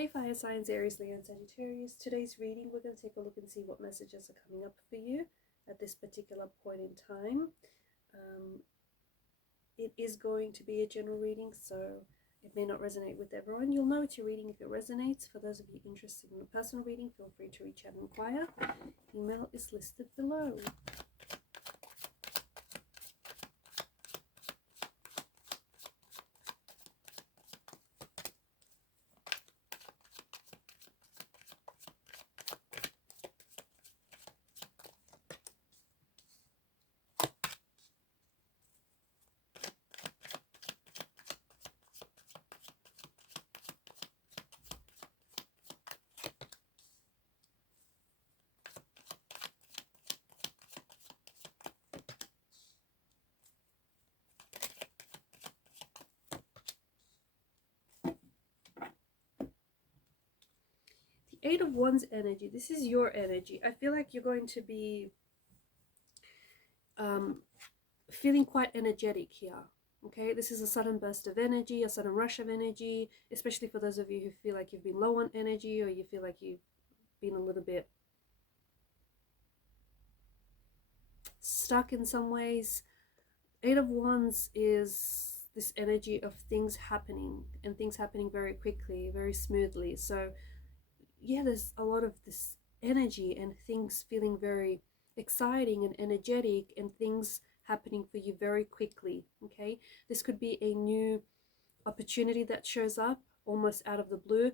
Hey Fire Signs, Aries, Leo, and Sagittarius. Today's reading, we're going to take a look and see what messages are coming up for you at this particular point in time. It is going to be a general reading, so it may not resonate with everyone. You'll know it's your reading if it resonates. For those of you interested in a personal reading, feel free to reach out and inquire. Email is listed below. Eight of Wands energy. This is your energy. I feel like you're going to be feeling quite energetic here. Okay, this is a sudden burst of energy, a sudden rush of energy, especially for those of you who feel like you've been low on energy, or you feel like you've been a little bit stuck in some ways. Eight of Wands is this energy of things happening, and things happening very quickly, very smoothly. So yeah, there's a lot of this energy and things feeling very exciting and energetic, and things happening for you very quickly. Okay, this could be a new opportunity that shows up almost out of the blue.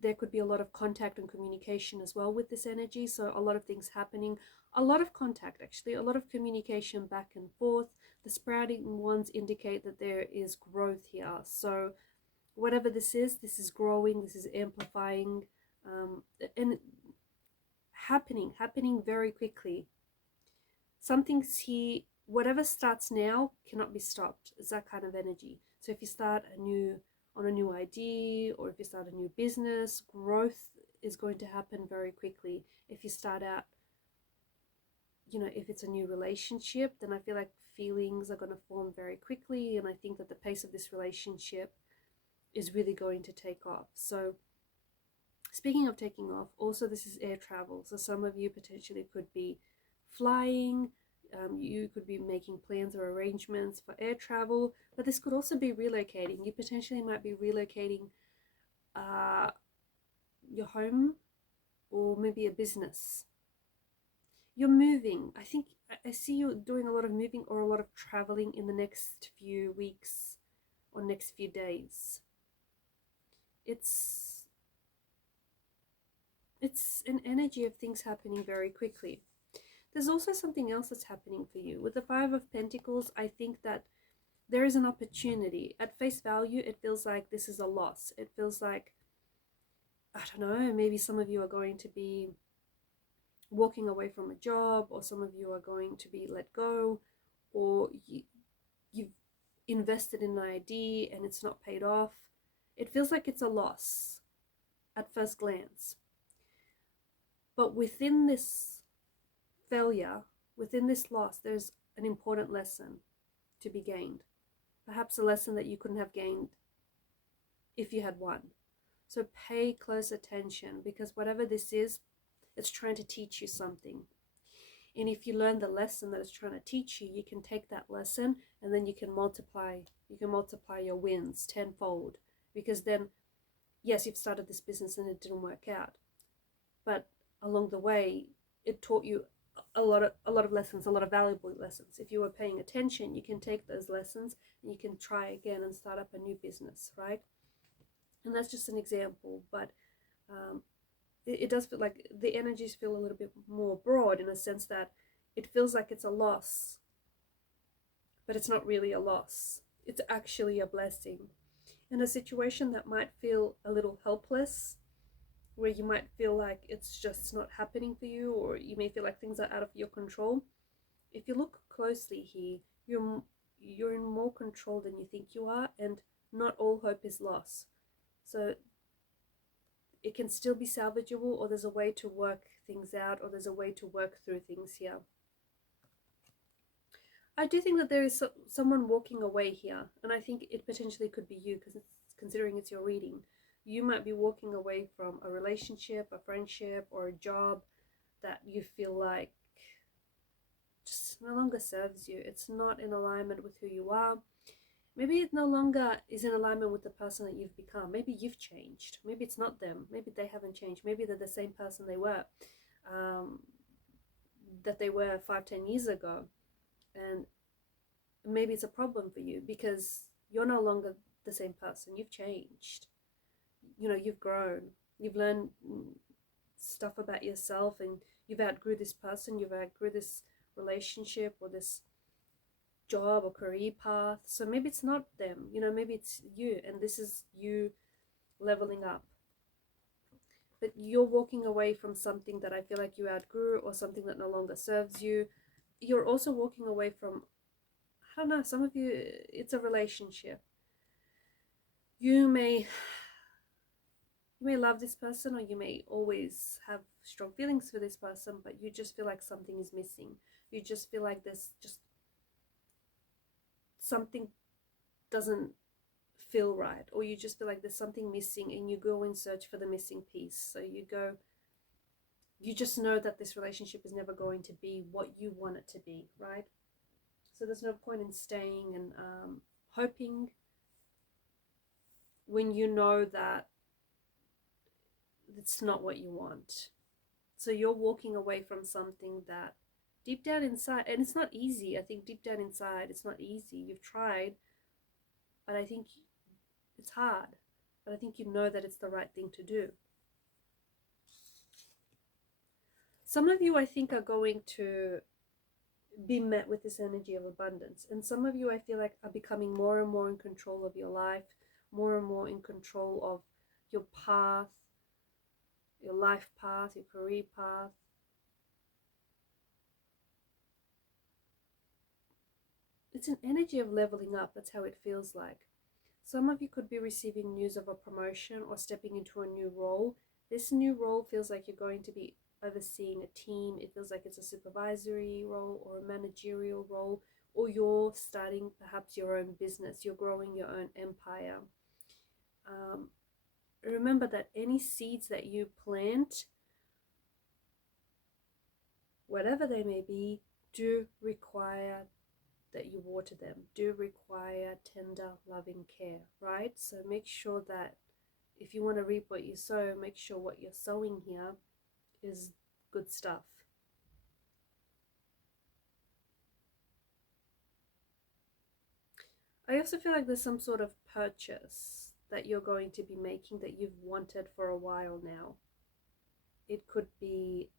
There could be a lot of contact and communication as well with this energy. So a lot of things happening, a lot of contact, actually a lot of communication back and forth. The sprouting ones indicate that there is growth here. So whatever this is growing, this is amplifying, and happening very quickly. Something's here. Whatever starts now cannot be stopped. It's that kind of energy. So if you start on a new idea, or if you start a new business, growth is going to happen very quickly. If you start out, if it's a new relationship, then I feel like feelings are going to form very quickly, and I think that the pace of this relationship is really going to take off. So speaking of taking off, also this is air travel. So some of you potentially could be flying, you could be making plans or arrangements for air travel, but this could also be relocating. You potentially might be relocating your home, or maybe a business. You're moving. I see you doing a lot of moving or a lot of traveling in the next few weeks or next few days. It's an energy of things happening very quickly. There's also something else that's happening for you. With the Five of Pentacles, I think that there is an opportunity. At face value, it feels like this is a loss. It feels like, I don't know, maybe some of you are going to be walking away from a job, or some of you are going to be let go, or you've invested in an idea and it's not paid off. It feels like it's a loss at first glance. But within this failure, within this loss, there's an important lesson to be gained. Perhaps a lesson that you couldn't have gained if you had won. So pay close attention, because whatever this is, it's trying to teach you something. And if you learn the lesson that it's trying to teach you, you can take that lesson and then you can multiply your wins tenfold. Because then, yes, you've started this business and it didn't work out, but along the way, it taught you a lot of lessons, a lot of valuable lessons. If you were paying attention, you can take those lessons and you can try again and start up a new business, right? And that's just an example, but it does feel like the energies feel a little bit more broad, in a sense that it feels like it's a loss, but it's not really a loss. It's actually a blessing. In a situation that might feel a little helpless, where you might feel like it's just not happening for you, or you may feel like things are out of your control, if you look closely here, you're in more control than you think you are, and not all hope is lost. So it can still be salvageable, or there's a way to work things out, or there's a way to work through things here. I do think that there is someone walking away here, and I think it potentially could be you, because considering it's your reading. You might be walking away from a relationship, a friendship, or a job that you feel like just no longer serves you. It's not in alignment with who you are. Maybe it no longer is in alignment with the person that you've become. Maybe you've changed. Maybe it's not them. Maybe they haven't changed. Maybe they're the same person they were, um, that they were 5, 10 years ago. And maybe it's a problem for you because you're no longer the same person. You've changed. You've grown. You've learned stuff about yourself, and you've outgrew this person. You've outgrew this relationship or this job or career path. So maybe it's not them, maybe it's you, and this is you leveling up. But you're walking away from something that I feel like you outgrew, or something that no longer serves you. You're also walking away from, I don't know, some of you, it's a relationship. You may love this person, or you may always have strong feelings for this person, but you just feel like something is missing. You just feel like there's just something doesn't feel right, or you just feel like there's something missing, and you go and search for the missing piece. So you just know that this relationship is never going to be what you want it to be, right? So there's no point in staying and hoping when you know that it's not what you want. So you're walking away from something that deep down inside, and it's not easy. I think deep down inside, it's not easy. You've tried, but I think it's hard. But I think you know that it's the right thing to do. Some of you, I think, are going to be met with this energy of abundance. And some of you, I feel like, are becoming more and more in control of your life, more and more in control of your path, your life path, your career path. It's an energy of leveling up. That's how it feels like. Some of you could be receiving news of a promotion or stepping into a new role. This new role feels like you're going to be overseeing a team. It feels like it's a supervisory role or a managerial role, or you're starting perhaps your own business. You're growing your own empire. Remember that any seeds that you plant, whatever they may be, do require that you water them, do require tender, loving care, right? So make sure that if you want to reap what you sow, make sure what you're sowing here is good stuff. I also feel like there's some sort of purchase that you're going to be making that you've wanted for a while now. It could be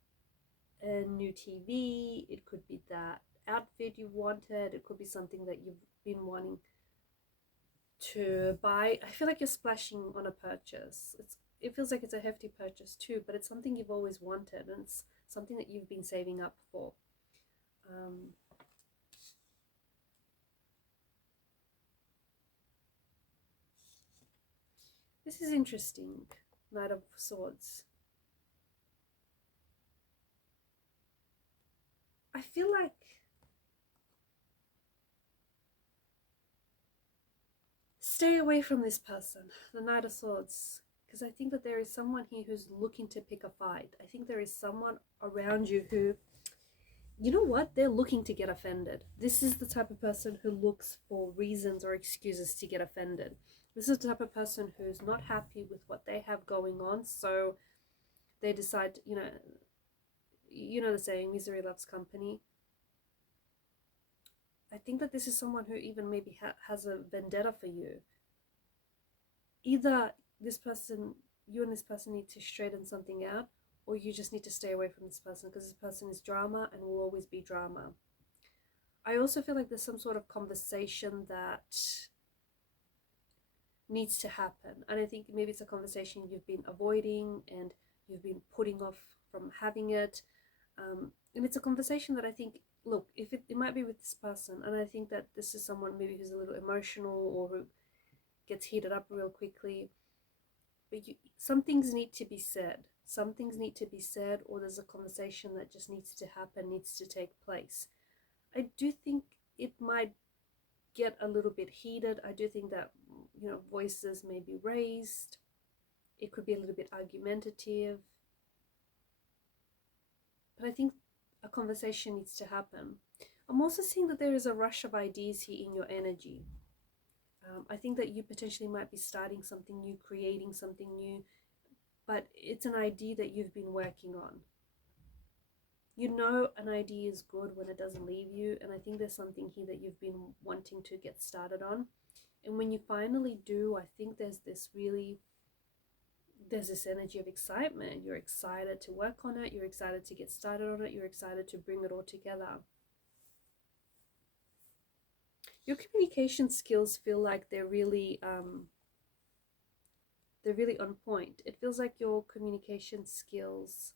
a new TV, it could be that outfit you wanted, it could be something that you've been wanting to buy. I feel like you're splashing on a purchase. It feels like it's a hefty purchase too, but it's something you've always wanted, and it's something that you've been saving up for. This is interesting. Knight of Swords. I feel like stay away from this person, the Knight of Swords, because I think that there is someone here who's looking to pick a fight. I think there is someone around you who, you know what, they're looking to get offended. This is the type of person who looks for reasons or excuses to get offended. This is the type of person who's not happy with what they have going on, so they decide, the saying, misery loves company. I think that this is someone who even maybe has a vendetta for you. Either you and this person need to straighten something out, or you just need to stay away from this person, because this person is drama and will always be drama. I also feel like there's some sort of conversation that needs to happen, and I think maybe it's a conversation you've been avoiding and you've been putting off from having it, and it's a conversation that I think, look, if it might be with this person, and I think that this is someone maybe who's a little emotional or who gets heated up real quickly, but some things need to be said. Some things need to be said, or there's a conversation that just needs to happen, needs to take place. I do think it might get a little bit heated. I do think that voices may be raised. It could be a little bit argumentative. But I think a conversation needs to happen. I'm also seeing that there is a rush of ideas here in your energy. I think that you potentially might be starting something new, creating something new, but it's an idea that you've been working on. You know an idea is good when it doesn't leave you, and I think there's something here that you've been wanting to get started on. And when you finally do, I think there's this energy of excitement. You're excited to work on it, you're excited to get started on it, you're excited to bring it all together. Your communication skills feel like they're really on point. It feels like your communication skills,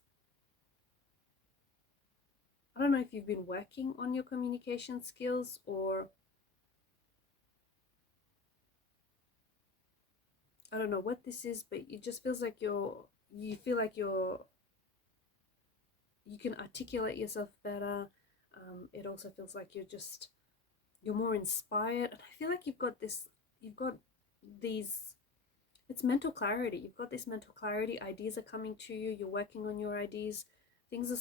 I don't know if you've been working on your communication skills, or I don't know what this is, but it just feels like you feel like you can articulate yourself better. It also feels like you're more inspired, and I feel like you've got these, it's mental clarity. You've got this mental clarity. Ideas are coming to you. You're working on your ideas. Things are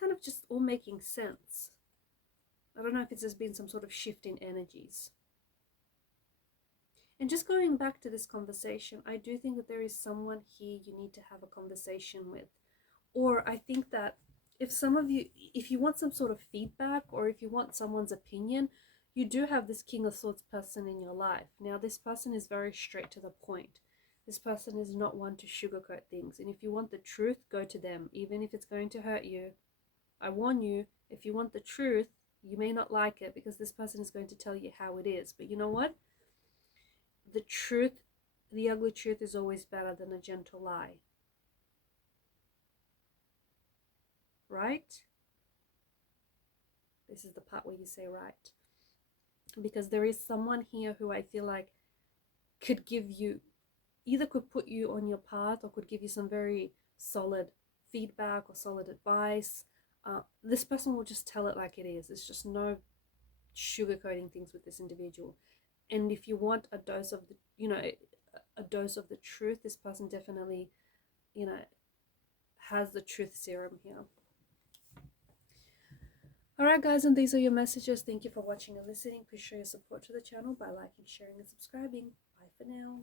kind of just all making sense. I don't know if it's just been some sort of shift in energies. And just going back to this conversation, I do think that there is someone here you need to have a conversation with. Or I think that if you want some sort of feedback, or if you want someone's opinion, you do have this King of Swords person in your life. Now, this person is very straight to the point. This person is not one to sugarcoat things. And if you want the truth, go to them, even if it's going to hurt you. I warn you, if you want the truth, you may not like it, because this person is going to tell you how it is. But you know what? The truth, the ugly truth, is always better than a gentle lie. Right? This is the part where you say right. Because there is someone here who I feel like could put you on your path, or could give you some very solid feedback or solid advice. This person will just tell it like it is. There's just no sugarcoating things with this individual. And if you want a dose of the truth, this person definitely, has the truth serum here. Alright guys, and these are your messages. Thank you for watching and listening. Please show your support to the channel by liking, sharing, and subscribing. Bye for now.